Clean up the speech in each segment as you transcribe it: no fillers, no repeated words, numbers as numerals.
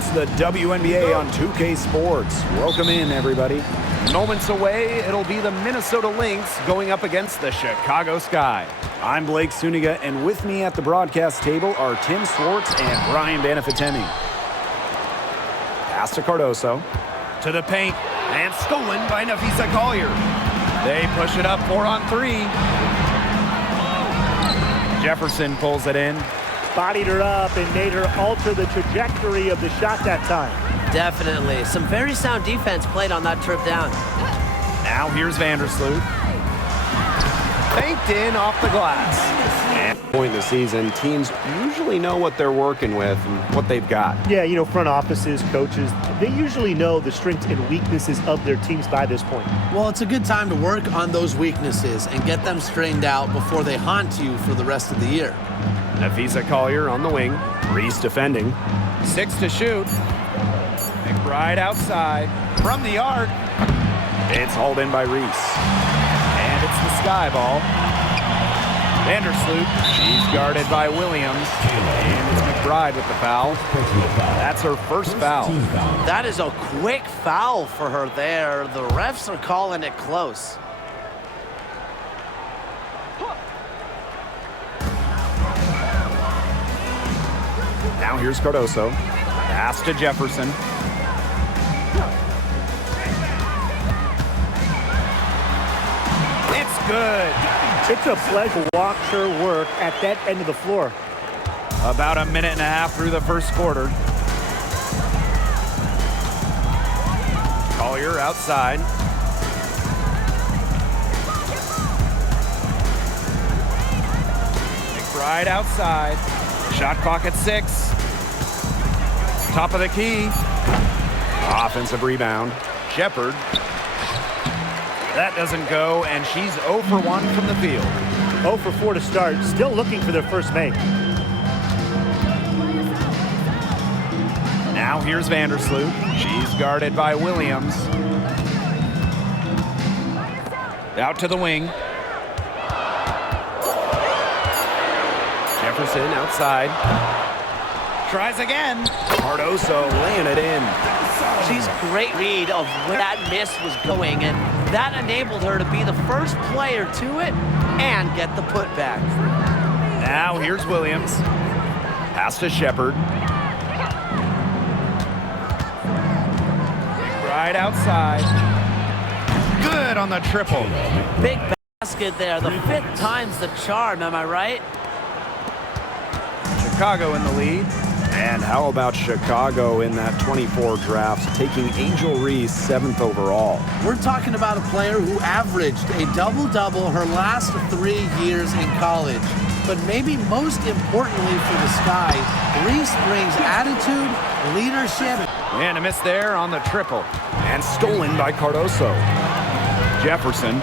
It's the WNBA on 2K Sports. Welcome in, everybody. Moments away, it'll be the Minnesota Lynx going up against the Chicago Sky. I'm Blake Suniga, and with me at the broadcast table are Tim Swartz and Brian Banafitemi. Pass to Cardoso. To the paint, and stolen by Napheesa Collier. They push it up 4-on-3. Jefferson pulls it in. Bodied her up and made her alter the trajectory of the shot that time. Definitely. Some very sound defense played on that trip down. Now here's Vandersloot. Banked in off the glass. And point in the season, teams usually know what they're working with and what they've got. Yeah, you know, front offices, coaches, they usually know the strengths and weaknesses of their teams by this point. Well, it's a good time to work on those weaknesses and get them straightened out before they haunt you for the rest of the year. Napheesa Collier on the wing. Reese defending. 6 to shoot. McBride outside. From the arc. It's hauled in by Reese. And it's the Sky ball. Vandersloot. She's guarded by Williams. And it's McBride with the foul. That's her first foul. That is a quick foul for her there. The refs are calling it close. Now here's Cardoso. Pass to Jefferson. It's good. It's a pleasure to watch her work at that end of the floor. About a minute and a half through the first quarter. Collier outside. McBride outside. Shot clock at 6. Top of the key. Offensive rebound. Shepard. That doesn't go, and she's 0 for 1 from the field. 0 for 4 to start. Still looking for their first make. Now here's Vandersloot. She's guarded by Williams. Out to the wing. Jefferson outside. Tries again. Cardoso laying it in. She's great read of where that miss was going, and that enabled her to be the first player to it and get the putback. Now here's Williams. Pass to Shepard. Right outside. Good on the triple. Big basket there. The 5th time's the charm, am I right? Chicago in the lead. And how about Chicago in that 24 draft, taking Angel Reese 7th overall? We're talking about a player who averaged a double-double her last 3 years in college. But maybe most importantly for the Sky, Reese brings attitude, leadership. And a miss there on the triple. And stolen by Cardoso. Jefferson.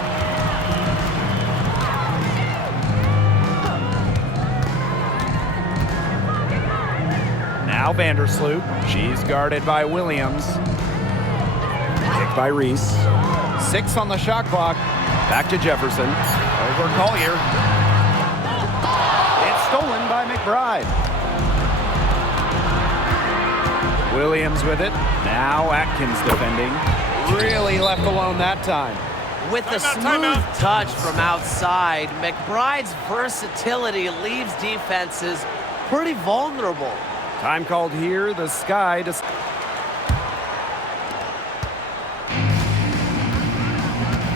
Now Vandersloot. She's guarded by Williams. Picked by Reese. 6 on the shot clock. Back to Jefferson. Over Collier. It's stolen by McBride. Williams with it. Now Atkins defending. Really left alone that time. With the smooth touch from outside, McBride's versatility leaves defenses pretty vulnerable. Time called here, the Sky.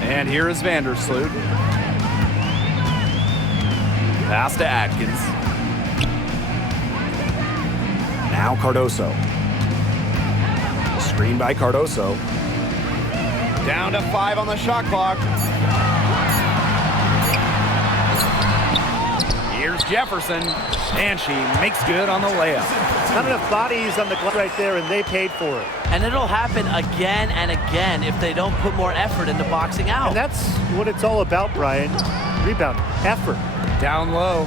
And here is Vandersloot. Pass to Atkins. Now Cardoso. Screen by Cardoso. Down to 5 on the shot clock. Here's Jefferson, and she makes good on the layup. Not enough bodies on the glass right there, and they paid for it. And it'll happen again and again if they don't put more effort into boxing out. And that's what it's all about, Brian. Rebound, effort. Down low.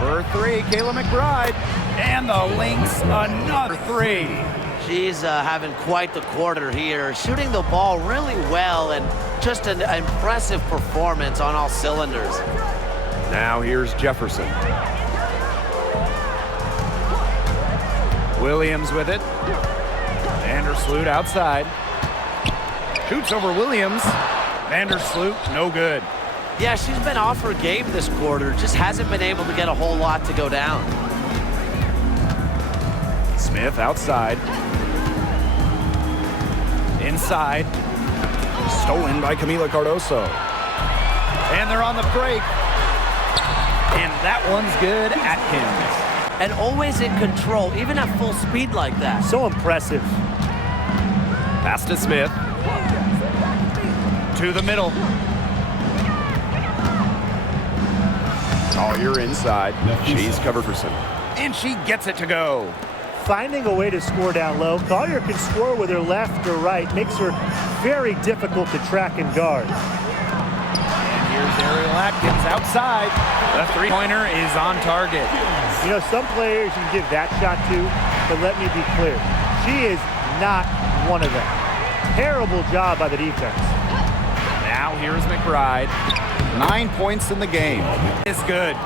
For 3, Kayla McBride. And the Lynx, another 3. She's having quite the quarter here, shooting the ball really well, and just an impressive performance on all cylinders. Now here's Jefferson. Williams with it. Vandersloot outside. Shoots over Williams. Vandersloot, no good. Yeah, she's been off her game this quarter. Just hasn't been able to get a whole lot to go down. Smith outside. Inside. Stolen by Camila Cardoso. And they're on the break. And that one's good. Atkins. And always in control, even at full speed like that. So impressive. Pass to Smith. To the middle. Collier inside. She's covered for some. And she gets it to go. Finding a way to score down low. Collier can score with her left or right. Makes her very difficult to track and guard. And here's Ariel Atkins outside. The three-pointer is on target. You know, some players you can give that shot to, but let me be clear. She is not one of them. Terrible job by the defense. Now here's McBride. 9 points in the game. It's good.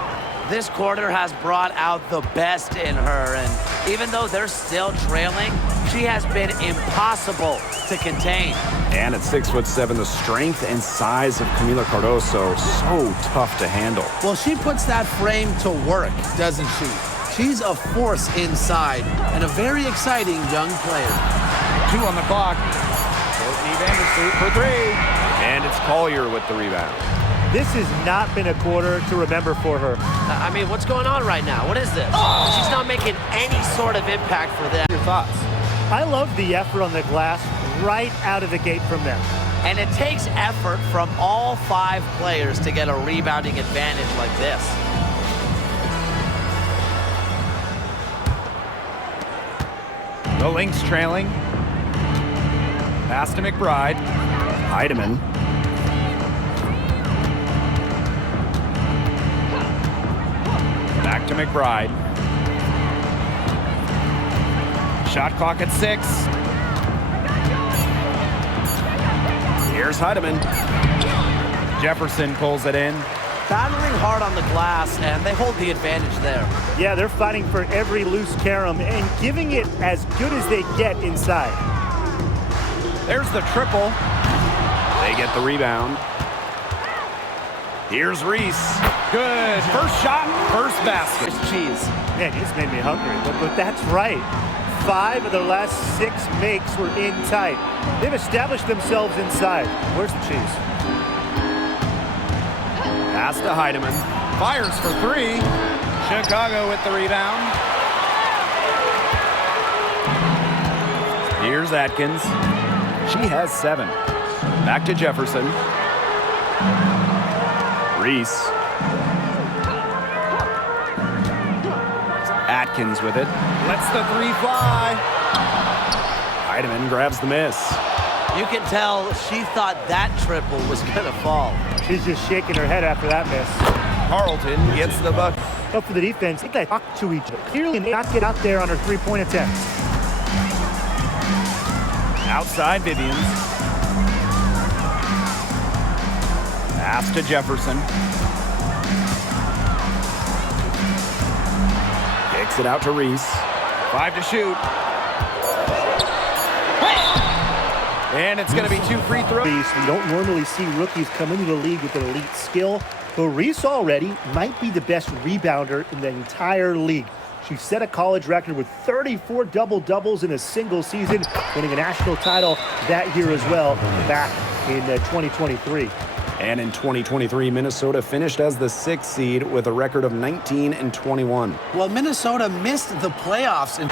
This quarter has brought out the best in her, and even though they're still trailing, she has been impossible to contain. And at 6'7", the strength and size of Camila Cardoso, so tough to handle. Well, she puts that frame to work, doesn't she? She's a force inside and a very exciting young player. 2 on the clock. Courtney Vandersloot for 3. And it's Collier with the rebound. This has not been a quarter to remember for her. I mean, what's going on right now? What is this? She's not making any sort of impact for them. Your thoughts? I love the effort on the glass right out of the gate from them. And it takes effort from all 5 players to get a rebounding advantage like this. The Lynx trailing. Pass to McBride. Heidemann. Back to McBride. Shot clock at 6. Here's Heidemann. Jefferson pulls it in. Battling hard on the glass, and they hold the advantage there. Yeah, they're fighting for every loose carom and giving it as good as they get inside. There's the triple. They get the rebound. Here's Reese. Good. First shot, first basket. It's cheese. Man, you just made me hungry, but that's right. 5 of their last 6 makes were in tight. They've established themselves inside. Where's the cheese? Pass to Heidemann. Fires for 3. Chicago with the rebound. Here's Atkins. She has 7. Back to Jefferson. Reese. Atkins with it. Lets the 3 fly. Heidemann grabs the miss. You can tell she thought that triple was going to fall. She's just shaking her head after that miss. Carlton gets the bucket. But for the defense, they talk to each other. Clearly not get out there on her 3-point attempts. Outside Vivians. Pass to Jefferson. Kicks it out to Reese. 5 to shoot. And it's going to be 2 free throws. We don't normally see rookies come into the league with an elite skill, but Reese already might be the best rebounder in the entire league. She set a college record with 34 double-doubles in a single season, winning a national title that year as well, back in 2023. And in 2023, Minnesota finished as the 6th seed with a record of 19-21. Well, Minnesota missed the playoffs in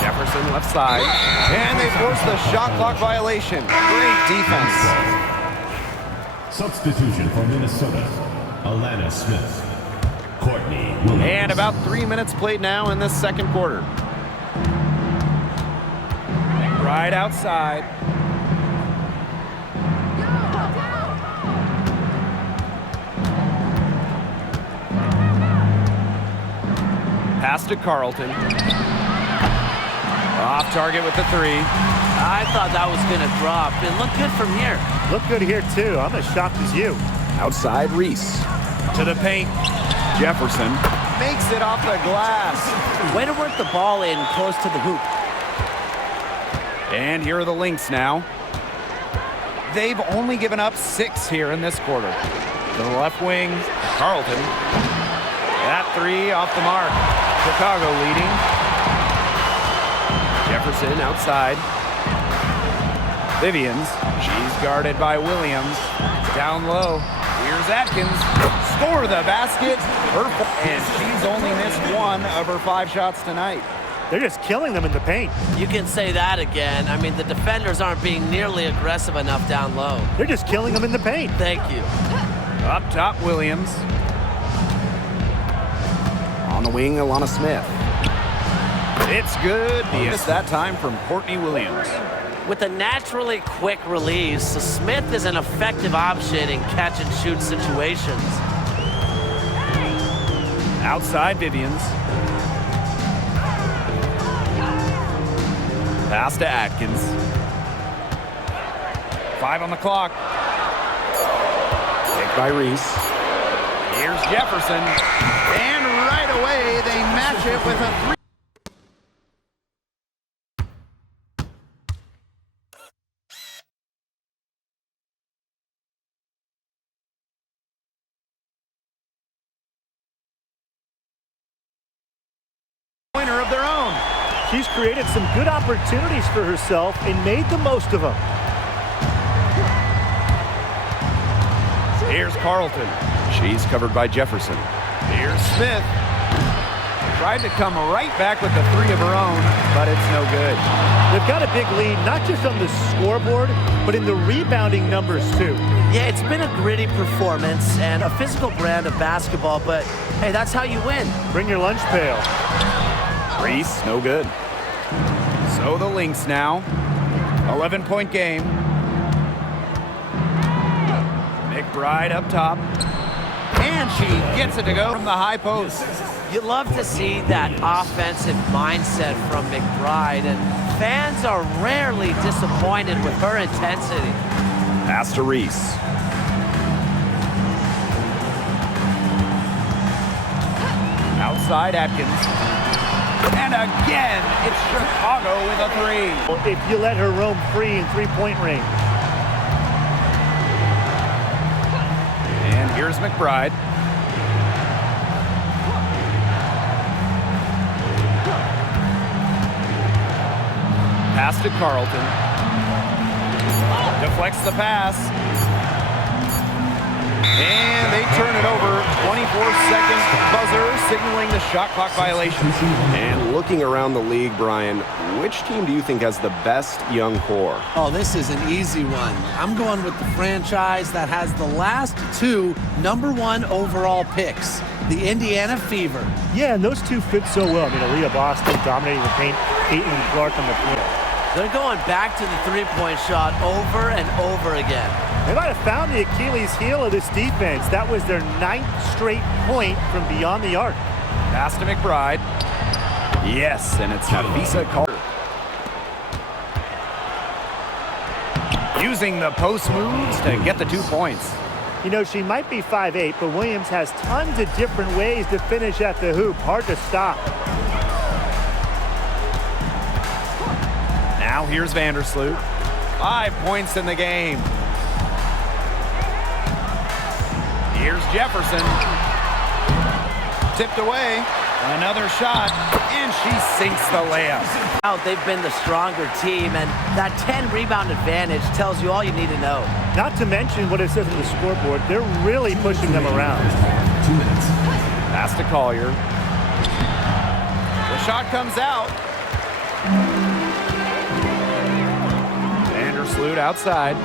Jefferson left side. And they force the shot clock violation. Great defense. Substitution for Minnesota, Alana Smith, Courtney Williams. And about 3 minutes played now in this second quarter. Right outside. Pass to Carlton. Off target with the 3. I thought that was going to drop. It looked good from here. Look good here, too. I'm as shocked as you. Outside Reese. To the paint. Jefferson makes it off the glass. Way to work the ball in close to the hoop. And here are the Lynx now. They've only given up 6 here in this quarter. To the left wing, Carlton. That 3 off the mark. Chicago leading. Jefferson outside. Vivians. She's guarded by Williams. Down low. Here's Atkins. Score the basket. And she's only missed 1 of her 5 shots tonight. They're just killing them in the paint. You can say that again. I mean, the defenders aren't being nearly aggressive enough down low. They're just killing them in the paint. Thank you. Up top, Williams. On the wing, Alana Smith. It's good. Missed that time from Courtney Williams. With a naturally quick release, Smith is an effective option in catch-and-shoot situations. Outside, Vivians. Pass to Atkins. 5 on the clock. Take by Reese. Here's Jefferson. And right away, they match it with a 3. Pointer of their own. She's created some good opportunities for herself and made the most of them. Here's Carlton. She's covered by Jefferson. Here's Smith. Tried to come right back with the 3 of her own, but it's no good. They've got a big lead, not just on the scoreboard, but in the rebounding numbers too. Yeah, it's been a gritty performance and a physical brand of basketball, but hey, that's how you win. Bring your lunch pail. Reese, no good. So the Lynx now. 11-point game. McBride up top. And she gets it to go from the high post. You love to see that offensive mindset from McBride, and fans are rarely disappointed with her intensity. Pass to Reese. Outside Atkins. And again, it's Chicago with a 3. Well, if you let her roam free in three-point range. And here's McBride. Pass to Carlton. Deflects the pass. And they turn it over. 24-second buzzer signaling the shot clock violation. And looking around the league, Brian, which team do you think has the best young core? Oh, this is an easy one. I'm going with the franchise that has the last 2 #1 overall picks, the Indiana Fever. Yeah, and those 2 fit so well. I mean, Aaliyah Boston dominating the paint, Caitlin Clark on the floor. They're going back to the three-point shot over and over again. They might have found the Achilles heel of this defense. That was their 9th straight point from beyond the arc. Pass to McBride. Yes, and it's Nafisa Carter. Using the post moves to get the 2 points. You know, she might be 5'8", but Williams has tons of different ways to finish at the hoop. Hard to stop. Now here's Vandersloot. 5 points in the game. Here's Jefferson. Tipped away. Another shot, and she sinks the layup. Now they've been the stronger team, and that 10-rebound advantage tells you all you need to know. Not to mention what it says on the scoreboard. They're really pushing them around. 2 minutes. Pass to Collier. The shot comes out. Vandersloot outside.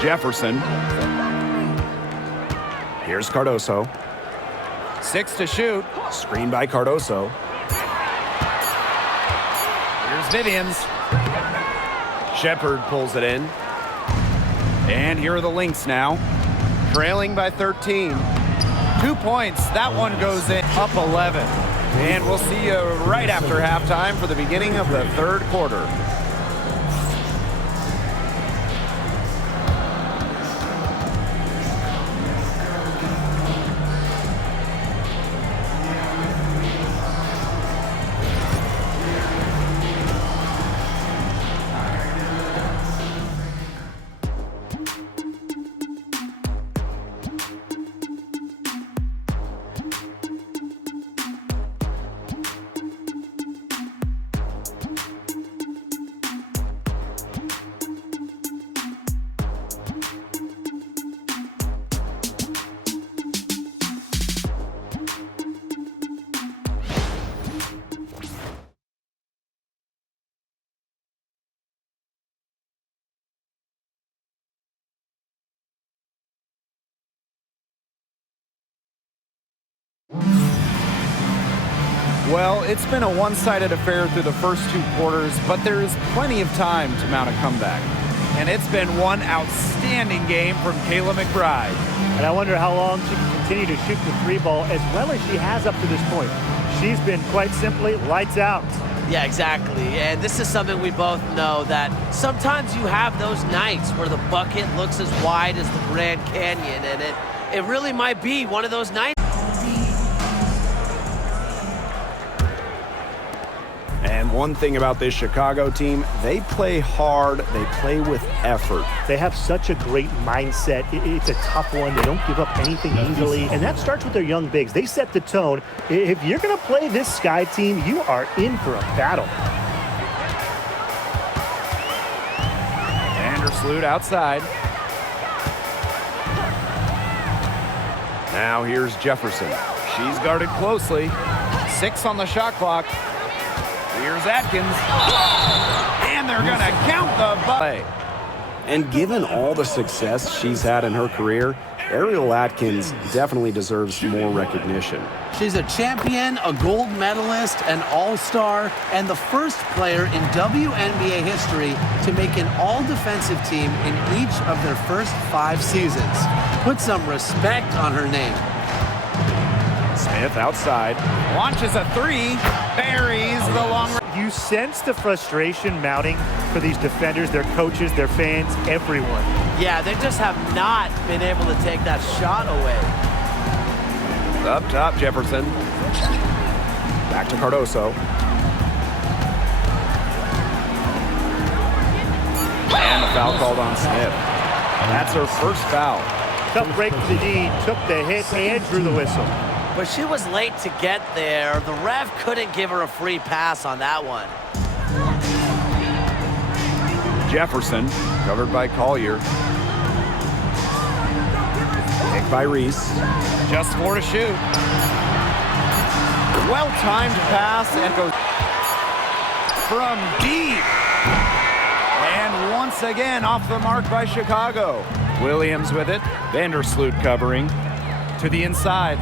Jefferson. Here's Cardoso. 6 to shoot. Screen by Cardoso. Here's Vivians. Shepard pulls it in. And here are the Lynx now. Trailing by 13. 2 points. That one goes in. Up 11. And we'll see you right after halftime for the beginning of the 3rd quarter. Well, it's been a one-sided affair through the first 2 quarters, but there is plenty of time to mount a comeback. And it's been one outstanding game from Kayla McBride. And I wonder how long she can continue to shoot the 3 ball as well as she has up to this point. She's been quite simply lights out. Yeah, exactly. And this is something we both know, that sometimes you have those nights where the bucket looks as wide as the Grand Canyon, and it really might be one of those nights. And one thing about this Chicago team, they play hard, they play with effort. They have such a great mindset. It's a tough one. They don't give up anything easily. And that starts with their young bigs. They set the tone. If you're going to play this Sky team, you are in for a battle. Vandersloot outside. Now here's Jefferson. She's guarded closely. 6 on the shot clock. Here's Atkins. And they're going to count the play. And given all the success she's had in her career, Ariel Atkins definitely deserves more recognition. She's a champion, a gold medalist, an all-star, and the first player in WNBA history to make an all-defensive team in each of their first 5 seasons. Put some respect on her name. Smith outside, launches a 3, buries the long. You sense the frustration mounting for these defenders, their coaches, their fans, everyone. Yeah, they just have not been able to take that shot away. Up top, Jefferson. Back to Cardoso. And the foul called on Smith. That's her first foul. Tough break for the D, took the hit and drew the whistle. But she was late to get there. The ref couldn't give her a free pass on that one. Jefferson, covered by Collier. Picked by Reese. Just 4 to shoot. Well-timed pass and goes from deep. And once again off the mark by Chicago. Williams with it. Vandersloot covering. To the inside.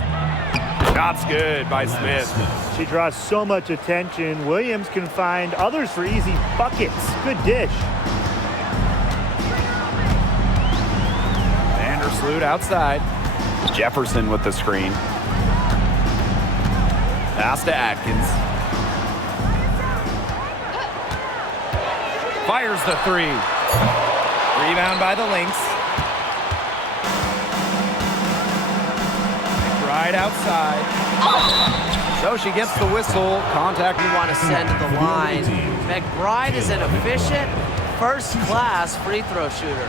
Shot's good by Smith. She draws so much attention. Williams can find others for easy buckets. Good dish. Vandersloot outside. Jefferson with the screen. Pass to Atkins. Fires the 3. Rebound by the Lynx. Right outside. So she gets the whistle. Contact. You want to send to the line. McBride is an efficient, first-class free throw shooter.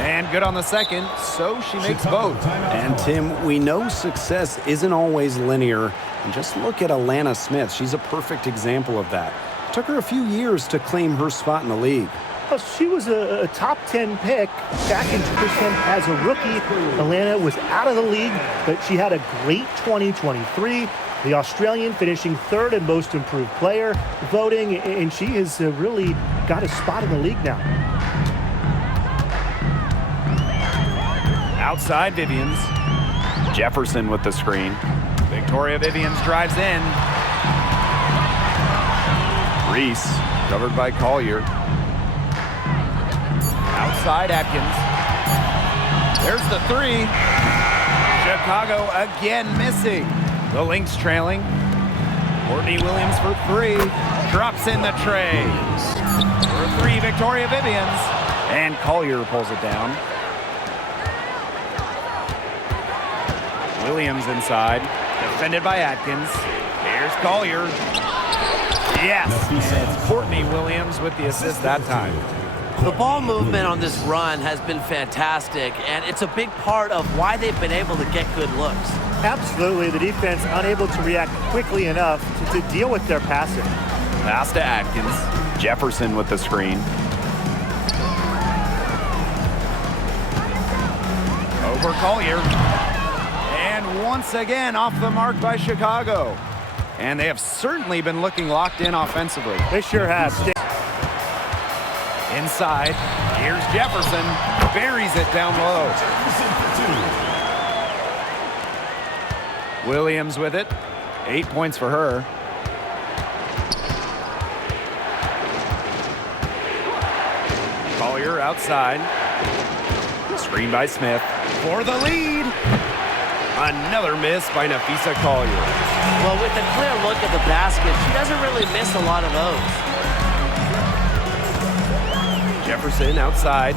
And good on the second, so she makes both. And Tim, we know success isn't always linear. And just look at Alana Smith. She's a perfect example of that. Took her a few years to claim her spot in the league. Well, she was a top 10 pick back in 2010 as a rookie. Alana was out of the league, but she had a great 2023. The Australian finishing 3rd in most improved player voting, and she has really got a spot in the league now. Outside Vivians. Jefferson with the screen. Victoria Vivians drives in. Reese, covered by Collier. Outside Atkins. There's the 3. Chicago again missing. The Lynx trailing. Courtney Williams for 3. Drops in the tray. For 3, Victoria Vivians. And Collier pulls it down. Williams inside. Defended by Atkins. Here's Collier. Yes. And it's Courtney Williams with the assist that time. The ball movement on this run has been fantastic, and it's a big part of why they've been able to get good looks. Absolutely. The defense unable to react quickly enough to deal with their passing. Pass to Atkins. Jefferson with the screen. Over Collier. And once again off the mark by Chicago. And they have certainly been looking locked in offensively. They sure have. Inside, here's Jefferson, buries it down low. Williams with it, 8 points for her. Collier outside. Screen by Smith for the lead. Another miss by Napheesa Collier. Well, with a clear look at the basket, she doesn't really miss a lot of those. Jefferson outside.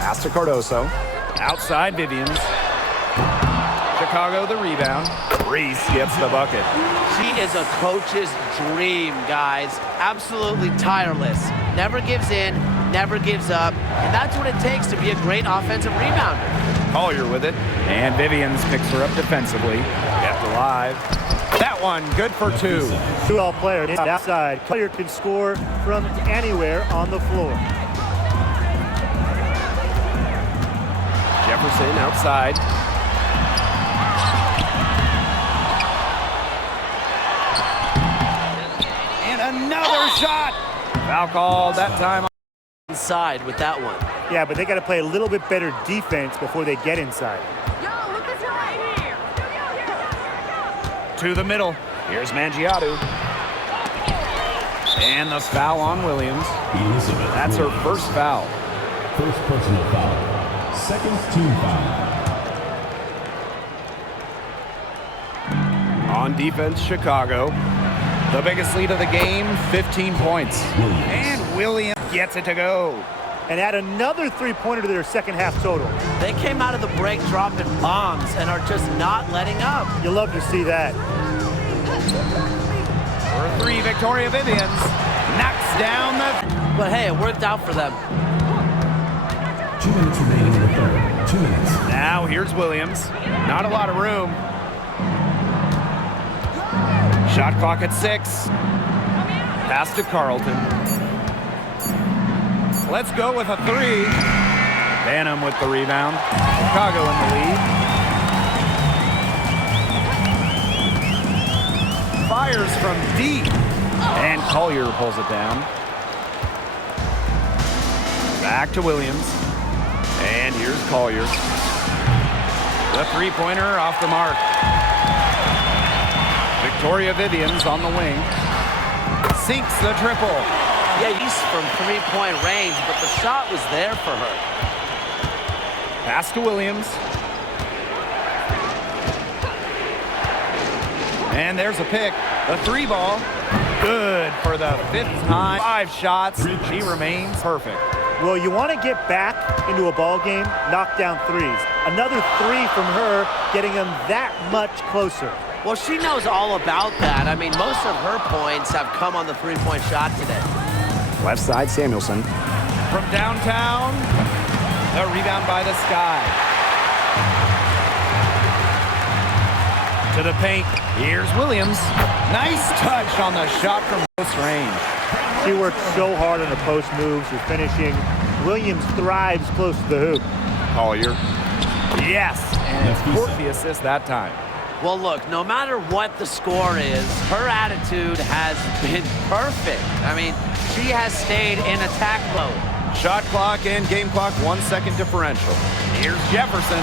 Pass to Cardoso. Outside Vivians. Chicago the rebound. Reese gets the bucket. She is a coach's dream, guys. Absolutely tireless. Never gives in, never gives up. And that's what it takes to be a great offensive rebounder. Collier with it. And Vivians picks her up defensively. Kept alive. That one, good for two. 2L player outside. Collier can score from anywhere on the floor. Jefferson outside. And another shot. Foul called that time. Inside with that one. Yeah, but they got to play a little bit better defense before they get inside. To the middle. Here's Mangiato. And the foul on Williams. Elizabeth That's her Williams. first foul. First personal foul. Second team foul. On defense, Chicago. The biggest lead of the game, 15 points. Williams. And Williams gets it to go. And add another three-pointer to their second half total. They came out of the break dropping bombs and are just not letting up. You love to see that. For three, Victoria Vivians knocks down the... But hey, it worked out for them. 2 minutes remaining in the third. 2 minutes. Now here's Williams. Not a lot of room. Shot clock at 6. Pass to Carlton. Let's go with a 3. Banham with the rebound. Chicago in the lead. Fires from deep. And Collier pulls it down. Back to Williams. And here's Collier. The three-pointer off the mark. Victoria Vivians on the wing. Sinks the triple. Yeah, he's from three-point range, but the shot was there for her. Pass to Williams. And there's a pick. The 3 ball. Good for the 5th time. 5 shots. She remains perfect. Well, you want to get back into a ball game, knock down threes. Another 3 from her, getting them that much closer. Well, she knows all about that. I mean, most of her points have come on the three-point shot today. Left side, Samuelson. From downtown, the rebound by the Sky. To the paint, here's Williams. Nice touch on the shot from close range. She worked so hard on her post moves, her finishing. Williams thrives close to the hoop. Collier. Yes, and it's Court the assist that time. Well, look, no matter what the score is, her attitude has been perfect. I mean, she has stayed in attack mode. Shot clock and game clock, 1 second differential. Here's Jefferson.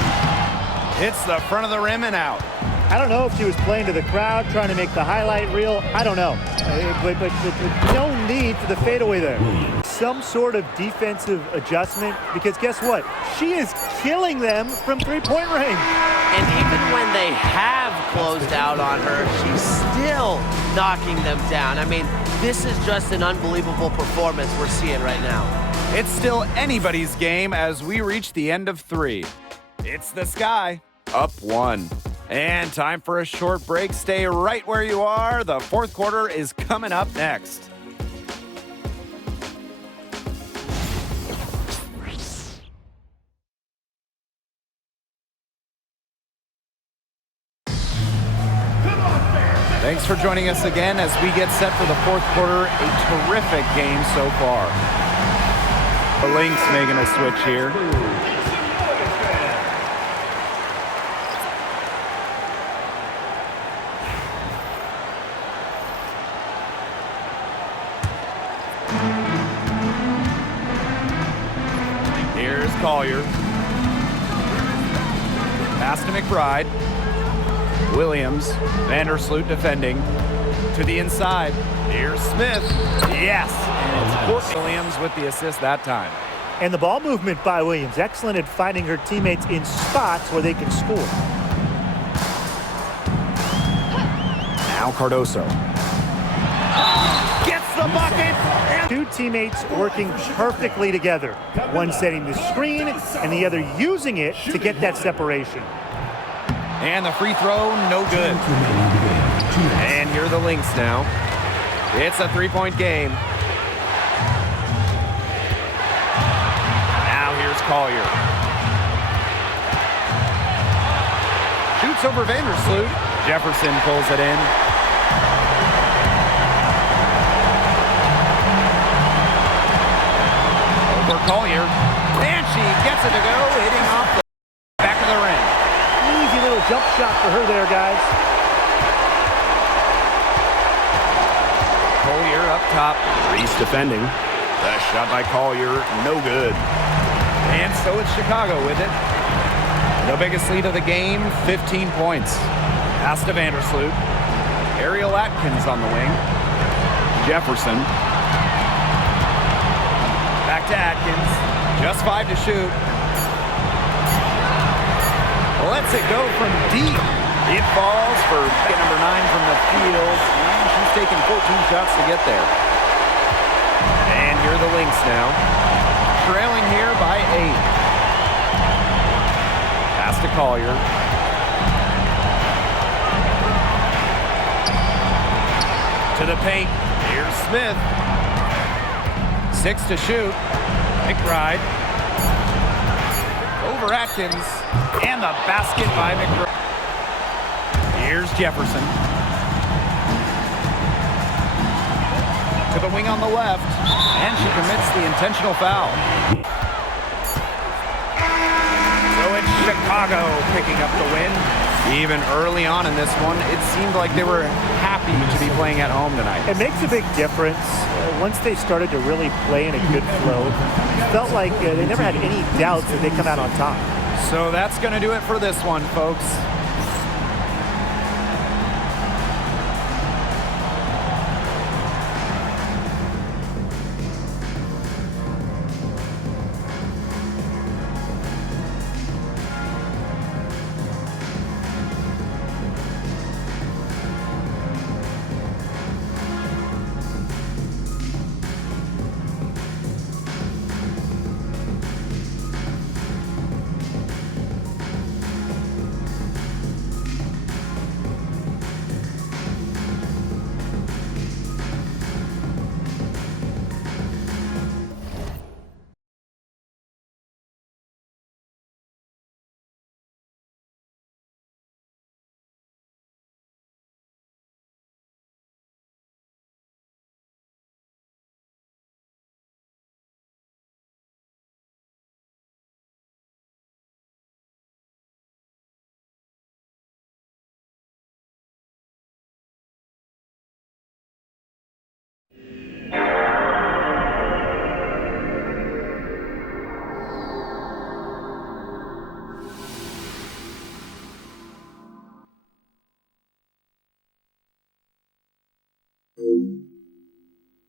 Hits the front of the rim and out. I don't know if she was playing to the crowd, trying to make the highlight reel. I don't know. But no need for the fadeaway there. Some sort of defensive adjustment, because guess what? She is killing them from three-point range. And even when they have closed out on her, she's still knocking them down. I mean, this is just an unbelievable performance we're seeing right now. It's still anybody's game as we reach the end of 3. It's the Sky, up 1. And time for a short break. Stay right where you are. The 4th quarter is coming up next. Thanks for joining us again as we get set for the 4th quarter. A terrific game so far. The Lynx making a switch here. Here's Collier. Pass to McBride. Williams. Vandersloot defending. To the inside. Here's Smith. Yes. And it's Williams with the assist that time. And the ball movement by Williams. Excellent at finding her teammates in spots where they can score. Now Cardoso. Gets the bucket. Two teammates working perfectly together. One setting the screen and the other using it to get that separation. And the free throw, no good. And here are the Lynx now. It's a three-point game. Now here's Collier. Shoots over Vandersloot. Jefferson pulls it in. Over Collier. And she gets it to go, hitting off the back of the rim. Easy little jump shot for her there, guys. Collier up top. Reese defending. The shot by Collier, no good. And so it's Chicago with it. The biggest lead of the game, 15 points. Pass to Vandersloot. Ariel Atkins on the wing. Jefferson. Back to Atkins. Just 5 to shoot. Lets it go from deep. It falls for number 9 from the field. And she's taken 14 shots to get there. And here are the Lynx now. Trailing here by 8. Pass to Collier. To the paint. Here's Smith. 6 to shoot. McBride. Over Atkins. And the basket by McBride. Here's Jefferson. To the wing on the left. And she commits the intentional foul. So it's Chicago picking up the win. Even early on in this one, it seemed like they were happy to be playing at home tonight. It makes a big difference. Once they started to really play in a good flow, it felt like they never had any doubts that they come out on top. So that's going to do it for this one, folks.